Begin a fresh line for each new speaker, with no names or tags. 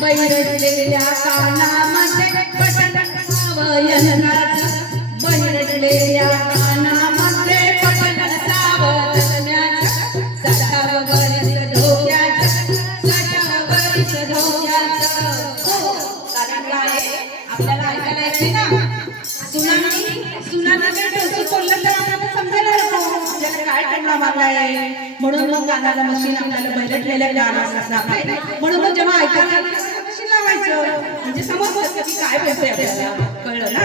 बैरडलेल्या कानामध्ये पटन सावयनाथ बैरडलेल्या कानामध्ये पटन सावयनाथ सटाव आपल्याला ऐकायला येते ना? सुनामी सुनामी बोललं तर काय टोमणा मारलाय म्हणून मग कानाला मशीन आपल्याला बैलटलेल्या गाणं असणार म्हणून मग जेव्हा ऐकायला मशीन लावायचं. म्हणजे समजतं की काय बोलतोय आपल्याला. कळलं ना?